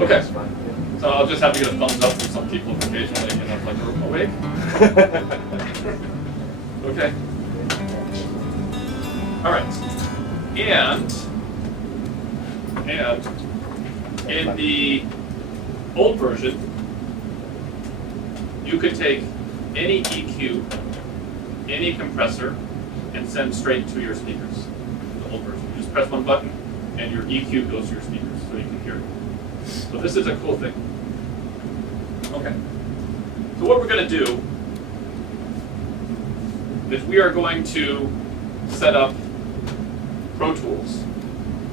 Okay. So I'll just have to get a thumbs up from some people occasionally, you know, like we're awake. Okay. All right. And in the old version, you could take any EQ, any compressor, and send straight to your speakers. The old version. You just press one button, and your EQ goes to your speakers, so you can hear it. So this is a cool thing. Okay. So what we're going to do is we are going to set up Pro Tools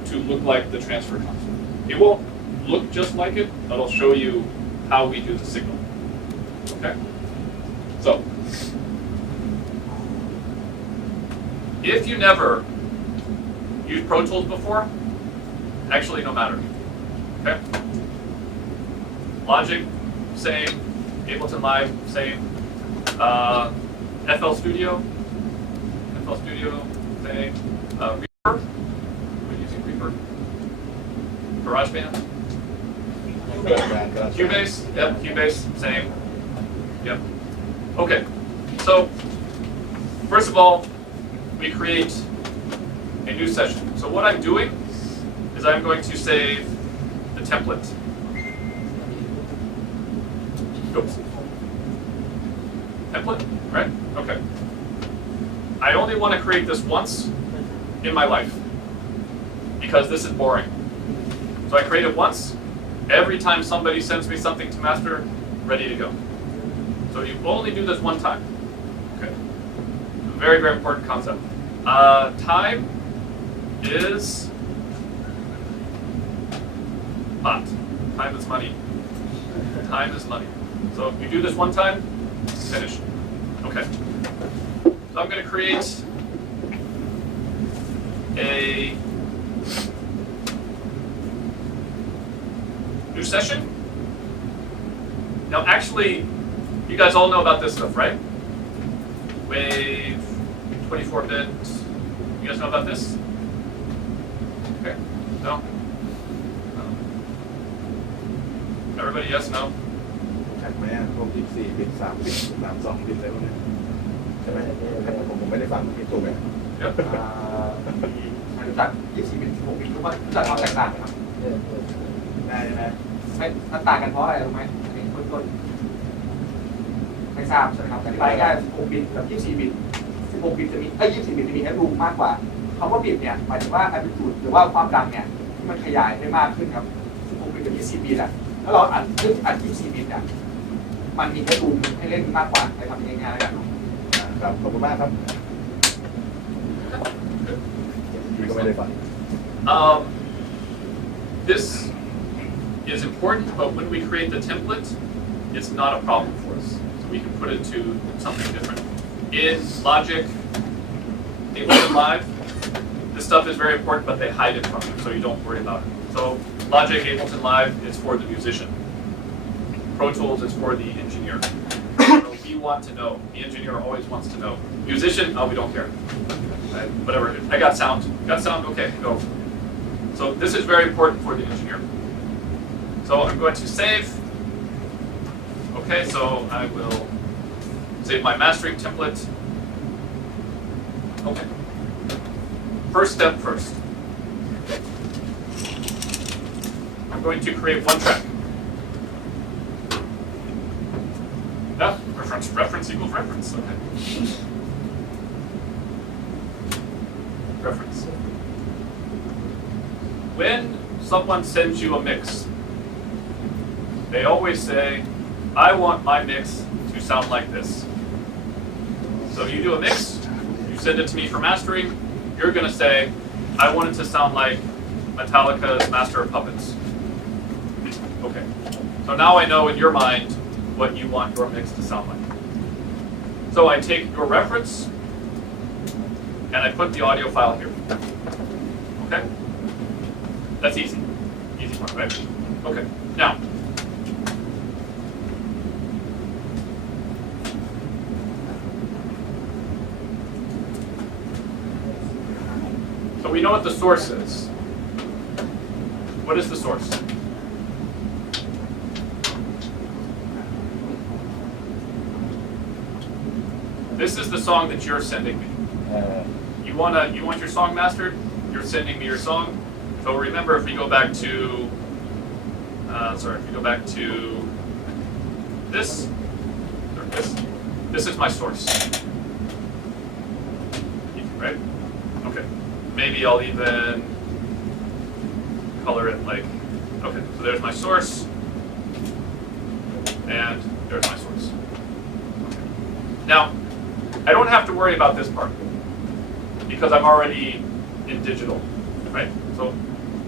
to look like the transfer console. It won't look just like it, but I'll show you how we do the signal. Okay? So, if you never used Pro Tools before, actually no matter. Okay? Logic, same. Ableton Live, same. FL Studio, same. Reaper, we're using Reaper. GarageBand. Cubase, yep, Cubase, same. Yep. Okay, so first of all, we create a new session. So what I'm doing is I'm going to save the template. Oops. Template, right? Okay. I only want to create this once in my life because this is boring. So I create it once. Every time somebody sends me something to master, ready to go. So you only do this one time. Okay. Very, very important concept. Time is hot. Time is money. Time is money. So if you do this one time, finish. Okay. So I'm going to create a new session. Now actually, you guys all know about this stuff, right? Wave, 24-bit. You guys know about this? Okay. No? No? Everybody, yes, no? จากแม่พวก24 บิต 3 บิต 32 บิตอะไรพวกนี้ใช่ไหมผมไม่ได้ฟังพี่ถูกไหม Yep. รู้จัก24 บิต 16 บิตรู้ว่ารู้จักความแตกต่างไหมครับ ได้ไหม มันต่างกันเพราะอะไรรู้ไหมอันนี้ต้นๆไม่ทราบใช่ไหมครับอธิบายง่าย16 บิตกับ24 บิต 16 บิตจะมี24 บิตจะมีแอดรูมมากกว่าคำว่าบิตเนี่ยหมายถึงว่าแอมพลิจูดหรือว่าความดังเนี่ยที่มันขยายได้มากขึ้นครับ 16 บิตกับ20 บิตอ่ะถ้าเราอัด24 บิตเนี่ยมันมีแอดรูมให้เล่นมากกว่าไปทำง่ายๆแล้วกันครับขอบคุณมากครับพี่ก็ไม่ได้ฟัง This is important, but when we create the template, it's not a problem for us. So we can put it to something different. In Logic, Ableton Live, this stuff is very important, but they hide it from you, so you don't worry about it. So Logic, Ableton Live is for the musician. Pro Tools is for the engineer. So we want to know. The engineer always wants to know. Musician, oh, we don't care. Right? Whatever. I got sound. Got sound? Okay, go. So this is very important for the engineer. So I'm going to save. Okay, so I will save my mastering template. Okay. First step first. I'm going to create one track. Yeah, reference equals reference. Okay. Reference. When someone sends you a mix, they always say, I want my mix to sound like this. So you do a mix, you send it to me for mastering, you're going to say, I want it to sound like Metallica's Master of Puppets. Okay. So now I know in your mind what you want your mix to sound like. So I take your reference, and I put the audio file here. Okay? That's easy. Easy one, right? Okay. Now, so we know what the source is. What is the source? This is the song that you're sending me. You want your song mastered? You're sending me your song. So remember, if we go back to, if we go back to this, or this is my source. Right? Okay. Maybe I'll even color it like, okay, so there's my source, and there's my source. Okay. Now, I don't have to worry about this part, because I'm already in digital, right? So,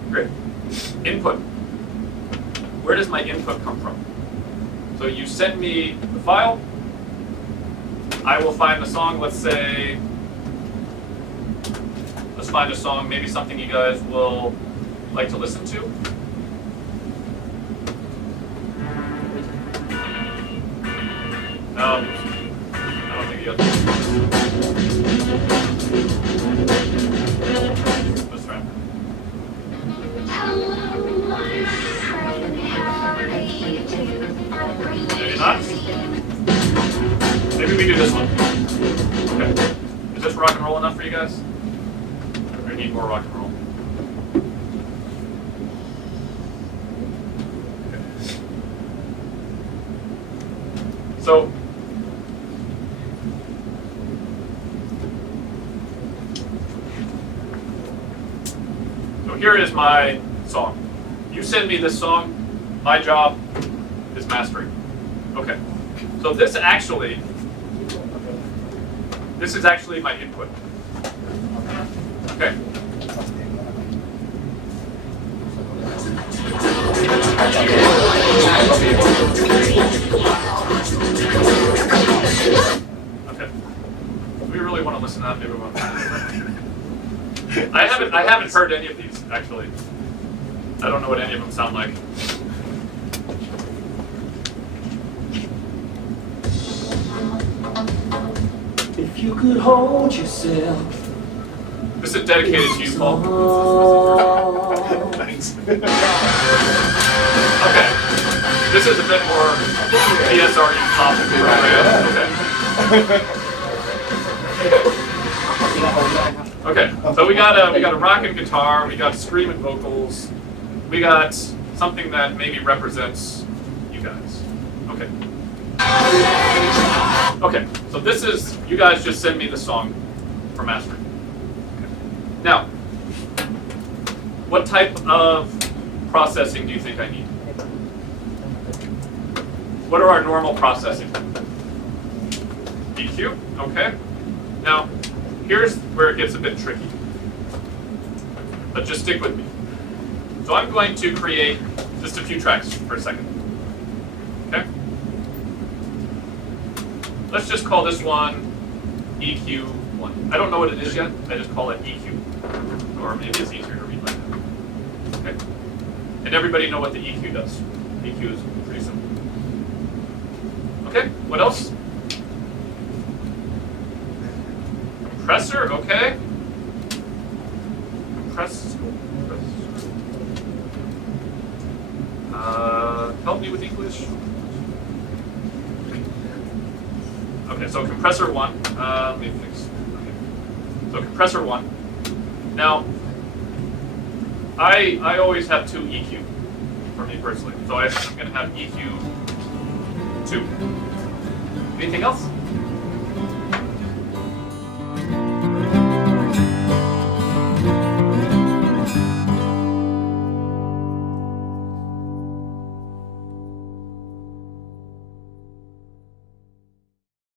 great. Input. Where does my input come from? So you send me the file, I will find the song, let's find a song, maybe something you guys will like to listen to. No, I don't think you guys. Let's try. Maybe not. Maybe we do this one. Okay. Is this rock and roll enough for you guys? Or do you need more rock and roll? Okay. So here is my song. You send me this song, my job is mastering. Okay. So this is actually my input. Okay. Okay. Do we really want to listen to that? Maybe we want to. I haven't heard any of these actually. I don't know what any of them sound like. If you could hold yourself. This is dedicated to you, Paul. Thanks. Okay. This is a bit more BSRU pop. Okay, so we got a rockin' guitar, we got screaming vocals, we got something that maybe represents you guys. Okay. Okay, so this is, you guys just send me the song for mastering. Okay. Now, what type of processing do you think I need? What are our normal processing? EQ, okay. Now, here's where it gets a bit tricky. But just stick with me. So I'm going to create just a few tracks for a second. Okay? Let's just call this one EQ1. I don't know what it is yet. I just call it EQ. Or maybe it's easier to read like that. Okay? And everybody know what the EQ does. EQ is pretty simple. Okay, what else? Compressor, okay. Help me with English. Okay, so compressor 1. Let me fix. Okay. So compressor 1. Now, I always have 2 EQ for me personally. So I'm going to have EQ 2. Anything else?